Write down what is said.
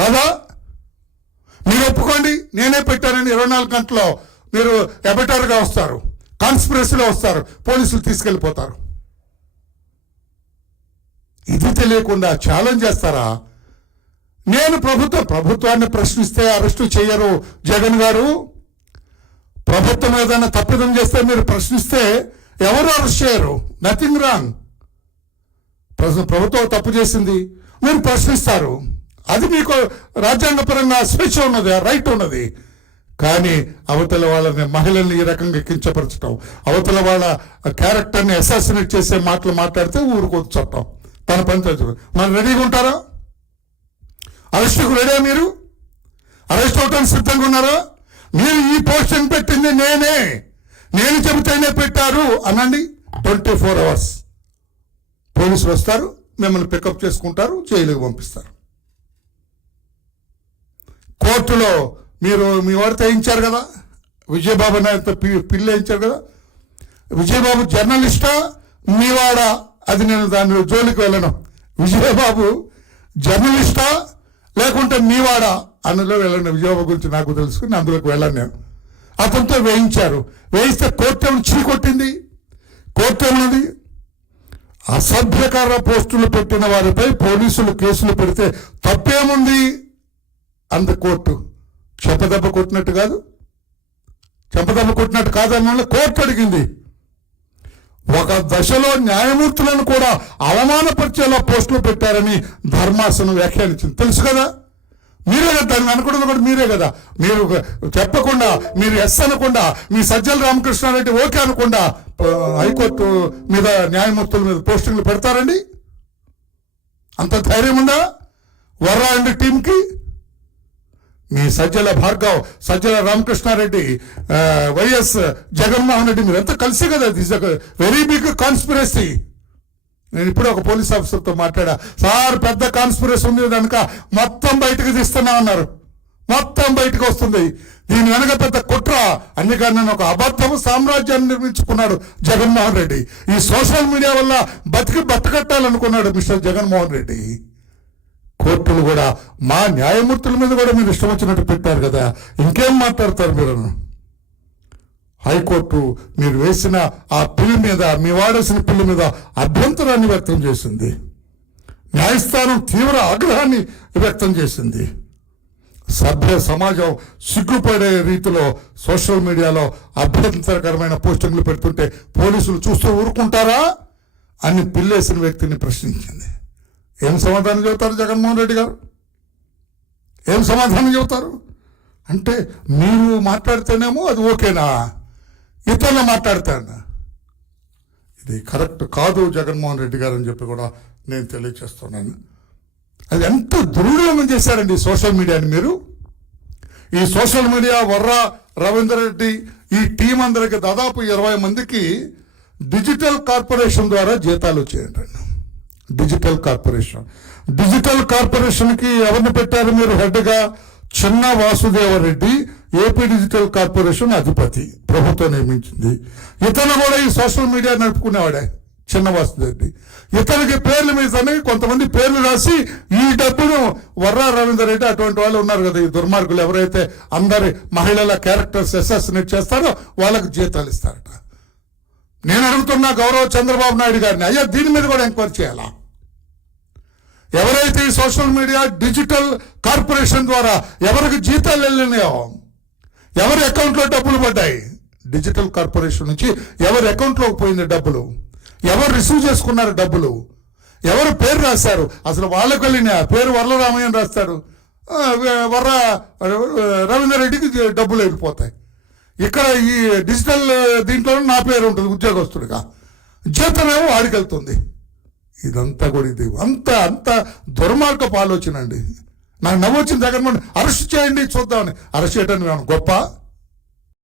కాదా? మీరు ఒప్పుకోండి, నేనే పెట్టానని 24 గంటల్లో మీరు ఎబెటర్గా వస్తారు, కాన్స్పిరసీలో వస్తారు, పోలీసులు తీసుకెళ్ళిపోతారు. ఇది తెలియకుండా ఛాలెంజ్ చేస్తారా? నేను ప్రభుత్వాన్ని ప్రశ్నిస్తే అరెస్టు చేయరు జగన్ గారు. ప్రభుత్వం ఏదైనా తప్పిదం చేస్తే మీరు ప్రశ్నిస్తే ఎవరు అరెస్ట్ చేయరు. Nothing wrong. ప్రభుత్వం తప్పు చేసింది, మీరు ప్రశ్నిస్తారు, అది మీకు రాజ్యాంగపరంగా స్వేచ్ఛ ఉన్నది, రైట్ ఉన్నది. కానీ అవతల వాళ్ళని, మహిళల్ని ఈ రకంగా కించపరచడం, అవతల వాళ్ళ క్యారెక్టర్ని అసాసినేట్ చేసే మాటలు మాట్లాడితే ఊరుకోదు చట్టం, తన పని తెలుసు. మరి రెడీగా ఉంటారా? అరెస్టుకు రెడీ? మీరు అరెస్ట్ అవడానికి సిద్ధంగా ఉన్నారా? మీరు ఈ పోస్టింగ్ పెట్టింది నేను చెబితేనే పెట్టారు అనండి. 24 hours పోలీసులు వస్తారు, మిమ్మల్ని పికప్ చేసుకుంటారు, జైలుకి పంపిస్తారు. కోర్టులో మీరు మీ వాడితో వేయించారు కదా, విజయబాబు నాయుడుతో పిల్లి వేయించారు కదా. విజయబాబు జర్నలిస్టా మీవాడా? అది నేను దాని జోలికి వెళ్ళను. విజయబాబు జర్నలిస్టా లేకుంటే మీవాడా అందులో వెళ్ళండి. విజయబాబు గురించి నాకు తెలుసుకుని అందులోకి వెళ్ళాను నేను. అతనితో వేయించారు. వేయిస్తే కోర్టు ఏమైనా చీకొట్టింది? కోర్టు ఏమన్నది? అసభ్యకర పోస్టులు పెట్టిన వారిపై పోలీసులు కేసులు పెడితే తప్పేముంది అంత కోర్టు. చెంపదెబ్బ కొట్టినట్టు కాదు, చెంపదెబ్బ కొట్టినట్టు కాదన్న కోర్టు అడిగింది. ఒక దశలో న్యాయమూర్తులను కూడా అవమానపరిచేలా పోస్టులు పెట్టారని ధర్మాసనం వ్యాఖ్యానించింది. తెలుసు కదా, మీరే కదా దాన్ని అనుకున్నది కూడా మీరే కదా. మీరు చెప్పకుండా, మీరు ఎస్ అనకుండా, మీ సజ్జల రామకృష్ణారెడ్డి ఓకే అనకుండా హైకోర్టు మీద, న్యాయమూర్తుల మీద పోస్టింగ్లు పెడతారండి? అంత ధైర్యం ఉందా వర్రా అండి టీంకి? మీ సజ్జల భార్గవ్, సజ్జల రామకృష్ణారెడ్డి, వైఎస్ జగన్మోహన్ రెడ్డి మీరు ఎంత కలిసి కదా. This very big conspiracy. నేను ఇప్పుడు ఒక పోలీస్ ఆఫీసర్తో మాట్లాడా, సార్ పెద్ద కాన్స్పిరసీ ఉంది కనుక మొత్తం బయటకు తీస్తున్నా అన్నారు. మొత్తం బయటకు వస్తుంది, దీని వెనక పెద్ద కుట్ర. అందుకని నేను ఒక అబద్ధము సామ్రాజ్యాన్ని నిర్మించుకున్నాడు జగన్మోహన్ రెడ్డి. ఈ సోషల్ మీడియా వల్ల బట్టకట్టాలనుకున్నాడు మిస్టర్ జగన్మోహన్ రెడ్డి. కోర్టులు కూడా మా న్యాయమూర్తుల మీద కూడా మీరు ఇష్టం వచ్చినట్టు పెట్టారు కదా, ఇంకేం మాట్లాడతారు మీరు? హైకోర్టు మీరు వేసిన ఆ పిల్ మీద, మీ వాడేసిన పిల్ మీద అభ్యంతరాన్ని వ్యక్తం చేసింది. న్యాయస్థానం తీవ్ర ఆగ్రహాన్ని వ్యక్తం చేసింది. సభ్య సమాజం సిగ్గుపడే రీతిలో సోషల్ మీడియాలో అభ్యంతరకరమైన పోస్టింగ్లు పెడుతుంటే పోలీసులు చూస్తూ ఊరుకుంటారా అని పిల్లేసిన వ్యక్తిని ప్రశ్నించింది. ఏం సమాధానం చెబుతారు జగన్మోహన్ రెడ్డి గారు? ఏం సమాధానం చెబుతారు? అంటే మీరు మాట్లాడితేనేమో అది ఓకేనా, ఇతరులు మాట్లాడతాను ఇది కరెక్ట్ కాదు జగన్మోహన్ రెడ్డి గారు అని చెప్పి కూడా నేను తెలియజేస్తున్నాను. అది ఎంత దుర్వినియోగం చేశారండి సోషల్ మీడియాని మీరు. ఈ సోషల్ మీడియా వర్రా రవీందర్ రెడ్డి ఈ టీం అందరికి దాదాపు 20 మందికి డిజిటల్ కార్పొరేషన్ ద్వారా జీతాలు వచ్చాయండి. డిజిటల్ కార్పొరేషన్కి ఎవరిని పెట్టారు మీరు హెడ్గా? చిన్న వాసుదేవరెడ్డి, ఏపీ డిజిటల్ కార్పొరేషన్ అధిపతి, ప్రభుత్వం నియమించింది. ఇతను కూడా ఈ సోషల్ మీడియా నడుపుకునేవాడే, చిన్న వాసుదేవరెడ్డి. ఇతనికి పేర్ల మీదనే కొంతమంది పేర్లు రాసి ఈ డబ్బును వర్రా రవీందర్ రెడ్డి అటువంటి వాళ్ళు ఉన్నారు కదా, ఈ దుర్మార్గులు ఎవరైతే అందరి మహిళల క్యారెక్టర్స్ అసాసినేట్ చేస్తారో వాళ్ళకి జీతాలు ఇస్తారట. నేను అడుగుతున్నా గౌరవ చంద్రబాబు నాయుడు గారిని, అయ్యా దీని మీద కూడా ఎంక్వైరీ చేయాలా? ఎవరైతే ఈ సోషల్ మీడియా డిజిటల్ కార్పొరేషన్ ద్వారా ఎవరికి జీతాలు వెళ్ళినాయో, ఎవరి అకౌంట్లో డబ్బులు పడ్డాయి, డిజిటల్ కార్పొరేషన్ నుంచి ఎవరి అకౌంట్లోకి పోయింది డబ్బులు, ఎవరు రిసీవ్ చేసుకున్నారు డబ్బులు, ఎవరు పేరు రాశారు, అసలు వాళ్ళకి వెళ్ళిన పేరు వర్లరామయ్య రాస్తాడు, వర్ర రవీందర్ రెడ్డికి డబ్బులు వెళ్ళిపోతాయి. ఇక్కడ ఈ డిజిటల్ దీంట్లో నా పేరు ఉంటుంది ఉద్యోగస్తుడిగా, జీతమేమో వాడికి వెళ్తుంది. ఇదంతా కూడా ఇది అంత దుర్మార్గపు ఆలోచన అండి. నాకు నవ్వొచ్చింది. జగన్మోహన్ అరెస్ట్ చేయండి చూద్దామని. అరెస్ట్ చేయడానికి గొప్ప